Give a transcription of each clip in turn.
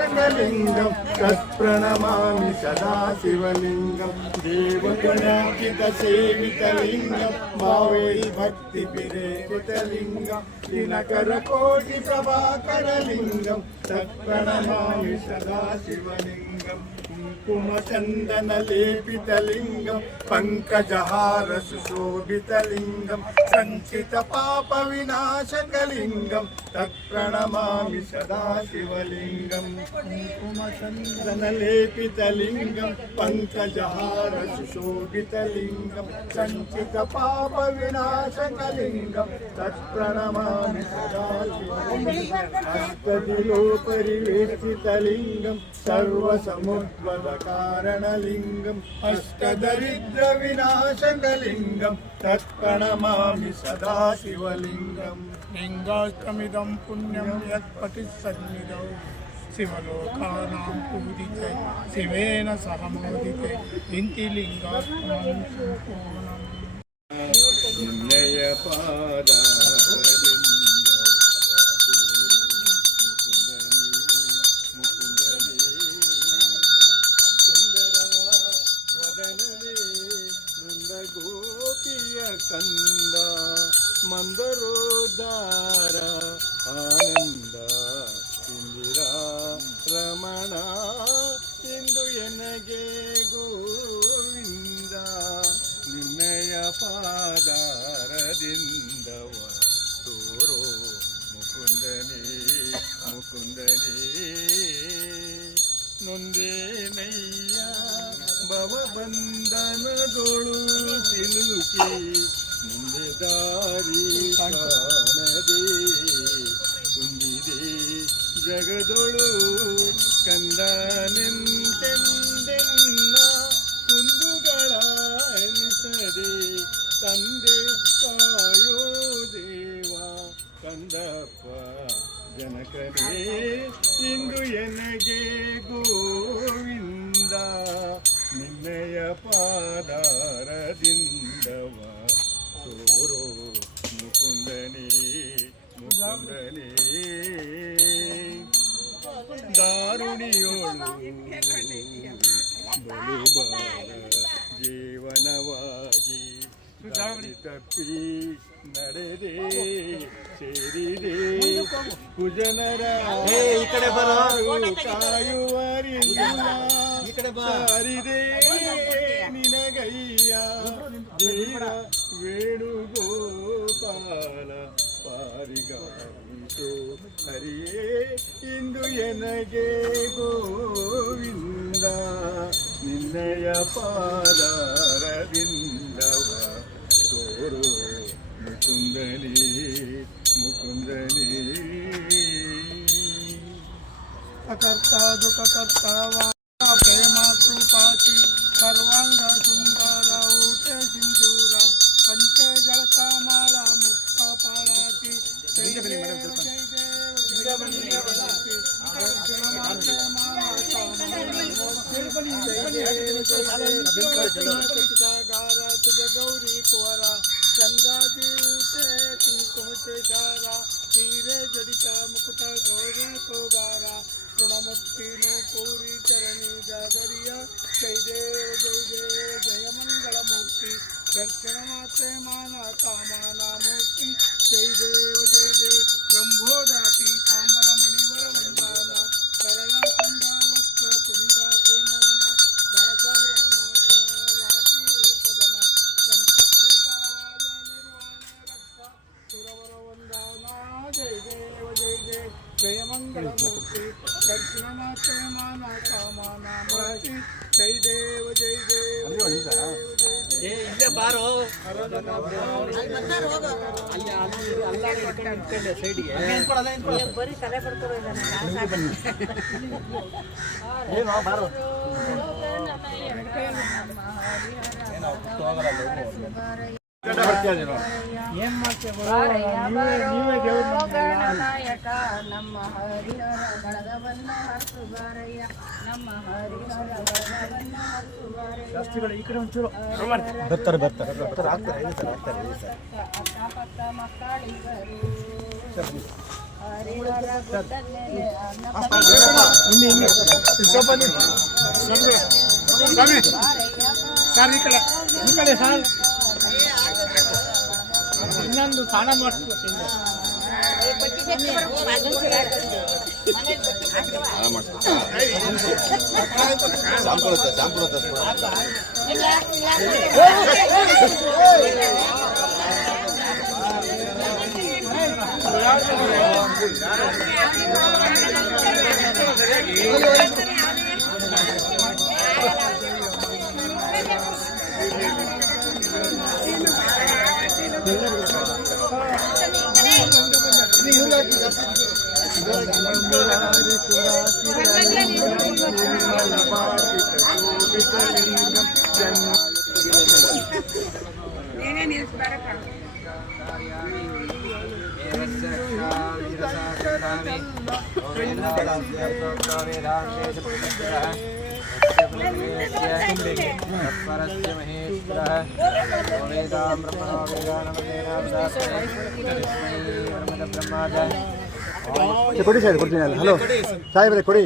लिंगम तत्प्रणमामि सदा शिवलिंगम देवगणार्चित सेवितलिंगम भावै भक्ति विरेकितलिंगम दिनकर कोटि प्रभाकरलिंगम तत्प्रणमामि सदा शिवलिंगम कुमचंदन लेपितलिंगम पंकजहार सुशोभितलिंगम संचित पाप विनाशकलिंगम तत्प्रणमामि सदा शिवलिंगम कुमचंदन लेपितलिंगम पंकजहार सुशोभितलिंगम संचित पाप विनाशकलिंगम तत्प्रणमामि सदा शिवलिंगम अष्टदिलो परिवेष्टितलिंगम सर्वसमुद्भवकारणलिंगम अष्टदरिद्र विनाशकलिंगम तत्प्रणमामि सदा शिवलिंगम लिंगाष्टमिदं पुण्यं यत्पतिस्सन्निधौ शिवलोकानां पूजिते शिवेन सह मोदिते इति लिंगाष्टमं सम्पूर्णम् ಕಂದ ಮಂದರೋದಾರ ಆನಂದ ಇಂದಿರ ರಮಣ ಇಂದು ಎನಗೆ ಗೋವಿಂದ ನಿನ್ನಯ ಪಾದಾರದಿಂದವ ತೋರೋ ಮುಕುಂದನೇ ಮುಕುಂದನೇ ನೊಂದೇನಯ್ಯ ಭವಬಂಧನದೊಳು ಸಿಲುಕಿ ಮುಂದೆ ದಾರಿ ಕಾಣದೆ ತುಂಬಿದೆ ಜಗದೊಳು ಕಂದ ನಿಂತೆಂದೆನ್ನ ಕುಂದುಗಳ ಎನಿಸದೆ ತಂದೆ ಕಾಯೋ ದೇವ ಕಂದಪ್ಪ ಜನಕನೇ ಇಂದು ಎನಗೆ ಗೋವಿಂದ ನಿನ್ನಯ ಪಾದಾರದಿಂದವ ತೋರೋ ಮುಕುಂದನೇ ಮುಕುಂದನೇ ದಾರುಣಿಯೋಳು ಬಲುಬಾರ ಜೀವನವಾಗಿ ದಾರಿ ತಪ್ಪಿ ನಡೆದೆ ಸೇರಿದೆ ಕುಜನರ ಕಾಯುವರಿಲ್ಲ ಸಾರಿದೆ ನಿನಗಯ್ಯ ಧೀರ ವೇಣುಗೋಪಾಲ ಪಾರಿಗಾಯಿತು ಹರಿಯೇ ಇಂದು ಎನಗೆ ಗೋವಿಂದ ನಿನ್ನಯ ಪಾದಾರದಿಂದವ ತೋರು ಮುಕುಂದನೇ ಮುಕುಂದನೇ ಅಕರ್ತ ದುಃಖಕರ್ತ ಪ್ರೇಮ ಕೃಪಾತಿ ಸರ್ವಾಂಗ ಸುಂದರ ಊಟ ಸಿಂಧೂರ ಪಂಚ ಜಳಕಾಮಾಳ ಮುಕ್ತ ಪಾಳಾತಿ ಜಯ ದೇವ ಗೌರಿ ಕುವರ ಚಂದಾದಿ ಊಟೆ ಕುಂಕುಮತೆ ಚಾರ ತೀರೆ ಜಡಿತ ಮುಕುಟ ಗೌರ ಕೋಬಾರ ಋಣಮುಕ್ತಿನು ಪೂರಿ ಚರಣಿ ಜಾಗರಿಯ ಜಯ ದೇವ ಜಯ ಮಂಗಳ ಮೂರ್ತಿ ದರ್ಶನ ಮಾತ್ರೆ ಮಾನ ಕಾಮನ ಮೂರ್ತಿ ಜಯ ದೇವ ಬ್ರಹ್ಮೋದಾತಿ ತಾಂಬರ ಮಣಿವರ ವಂದಾನ ಕರಳ ಕಂದ ವಸ್ತ್ರ ತುಂಗ ತ್ರಿನಯನ ದಾಸ ರಾಮಾಚನ ವಾಟಿ ಏಕದನ ಸಂತಸ್ತೆ ಪಾವಾಲ ನಿರ್ವಾಣ ರಕ್ಷ ಸುರವರ ವಂದಾನ ಜಯ ದೇವ ಜಯ ಮಂಗಳ ಮೂರ್ತಿ ದರ್ಶನ ಮಾತ್ರೆ ಮಾನ ಕಾಮನ ಮೂರ್ತಿ ಜಯ ದೇವ ಇಲ್ಲೇ ಬಾರೋ ಸೈಡ್ಗೆ ಬರೀ ತಲೆ ಏನೋ ಬಾರೋ ಏನ್ ಮಾಡ್ತೇವನಾಯಕ ನಮ್ಮ ಹರಿಹರ ಬಳಗವನ್ನ ಹಸುಗಾರಯ್ಯ ನಮ್ಮ ಹರಿಹರ ಬಳಗವನ್ನ ಹಸುಗಾರಯ್ಯ ಈ ಕಡೆ ಒಂಚೂರು ಬರ್ತಾರೆ ಅಕ್ಕ ಪಕ್ಕ ಮಕ್ಕಳಿಗರು ಹರಿಹರ ಗುಡ್ಡದ ಮೇಲೆ ಇನ್ನೊಂದು ಸ್ನಾನ ಮಾಡಿಸ್ಕೊಡ್ತೀನಿ. ಕೊಡಿ ಸರ್ ಕೊಡ್ತೀನಿ ಅಲ್ಲ. ಹಲೋ ಸಾಹೇಬ್ರೆ ಕೊಡಿ.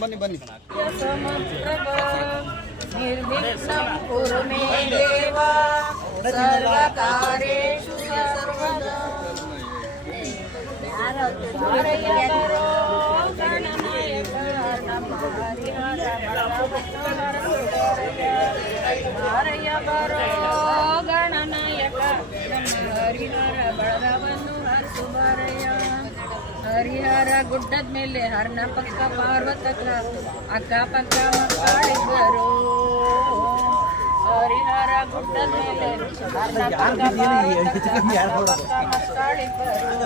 ಬನ್ನಿ ಬನ್ನಿ. ನಿರ್ವಿಘ್ನಂ ಕುರು ಮೇ ದೇವ ಸರ್ವಕಾರ್ಯೇಷು ಸರ್ವದಾ. ಹರಯ ಬರೋ ಗಣನಾಯಕ ನಮ್ಮ ಹರಿಹರ ಬಳಗವನ್ನು ಹರಸುವರಯ್ಯ. ಹರಯ ಬರೋ ಗಣನಾಯಕ ನಮ್ಮ ಹರಿಹರ ಬಳಗವನ್ನು ಹರಸುವರಯ್ಯ. ಹರಿಹರ ಗುಡ್ಡದ ಮೇಲೆ ಹರ್ನ ಪಕ್ಕ ಪಾರ್ವತಕ್ಕ ಅಕ್ಕ ಪಕ್ಕ ಮಕ್ಕಳಿಬ್ಬರು. ಹರಿಹರ ಗುಡ್ಡದ ಮೇಲೆ ಹರ್ನ ಪಕ್ಕ ಪಾರ್ವತಕ್ಕ ಮಕ್ಕಳಿಬ್ಬರು.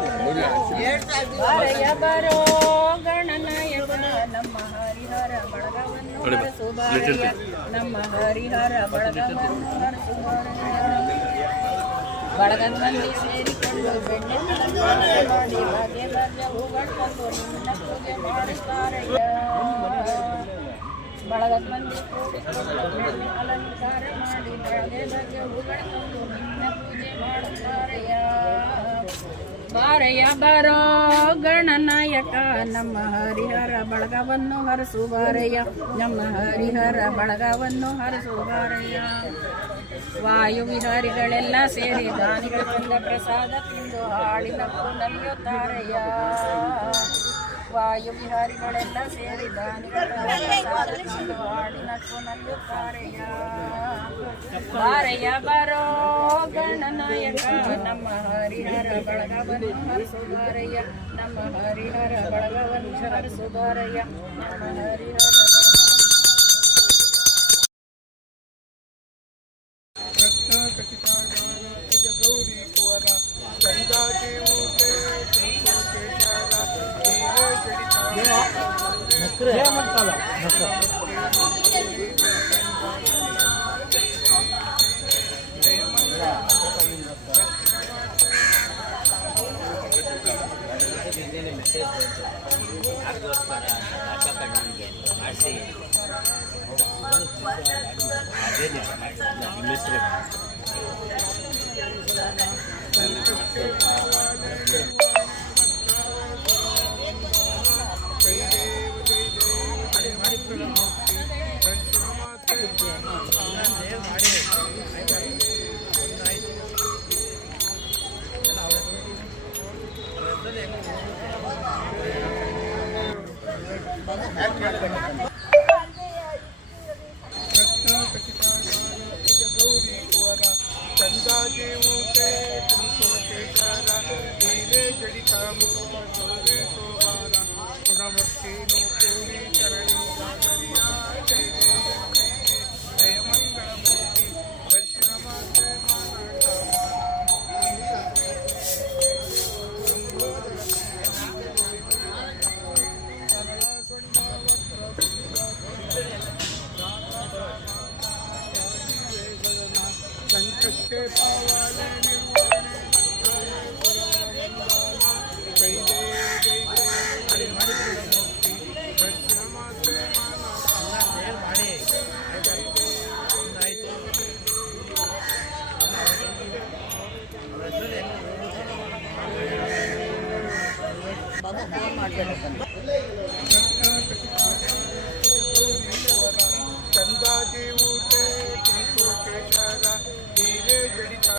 ಹರಯ ಬರೋ ಗಣನಾಯಕ ನಮ್ಮ ಹರಿಹರ ಬಳಗವನ್ನು ಹರಸುವರಯ್ಯ. ನಮ್ಮ ಹರಿಹರ ಬಳಗವನ್ನು ಹರಸುವರಯ್ಯ. ಬಳಗದ ಮಂದಿ ಸೇರಿಕೊಂಡು ಬೆಣ್ಣೆ ಮಾಡಿ ಬಗೆ ಬಗೆ ಹೂಗಳನ್ನು ನಿನ್ನ ಪೂಜೆ ಮಾಡುತ್ತಾರಯ್ಯ. ಬಳಗದ ಮಂದಿ ಕೂಡಿಕೊಂಡು ಬೆಣ್ಣೆ ಅಲಂಕಾರ ಮಾಡಿ ಬಗೆ ಬಗೆ ಹೂಗಳನ್ನು ನಿನ್ನ ಪೂಜೆ ಮಾಡುತ್ತಾರಯ್ಯ. ಬಾರಯ್ಯ ಬರೋ ಗಣನಾಯಕ ನಮ್ಮ ಹರಿಹರ ಬಳಗವನ್ನು ಹರಸುವರಯ್ಯ. ನಮ್ಮ ಹರಿಹರ ಬಳಗವನ್ನು ಹರಸುವರಯ್ಯ. ವಾಯು ವಿಹಾರಿಗಳೆಲ್ಲ ಸೇರಿ ದಾನಿಗಳ ತಂದ ಪ್ರಸಾದ ತಿಂದು ಹಾಡಿನಪ್ಪು ನಲಿಯುತ್ತಾರಯ್ಯ. ವಾಯು ವಿಹಾರಿಗಳೆಲ್ಲ ಸೇರಿ ದಾನಿಗಳ ಪ್ರಸಾದ ತಿಂದು ಹಾಡಿನಪ್ಪು ನಲಿಯುತ್ತಾರಯ್ಯ. ಬಾರಯ್ಯ ಬರೋ ಗಣನಾಯಕ ನಮ್ಮ ಹರಿಹರ ಬಳಗವನ್ನು ಹರಸುವರಯ್ಯ. ನಮ್ಮ ಹರಿಹರ ಬಳಗವನ್ನು ಹರಸುವರಯ್ಯ. ನಮ್ಮ ಹರಿಹರ ರೇಣು ಕೋಡಿ ಚರಣಿ ಸಾಗರಿಯ ಜಯ ಜಯ ಮಂಗಳ ಮೂರ್ತಿ ದರ್ಶನ ಮಾತ್ರ संकटे पावाले निर्वाणे जय जय जय मुक्ति दर्शन मात्र ಚಂದಾಜಿ ಊಟೆ ಕೋಟೇಶ್ವರ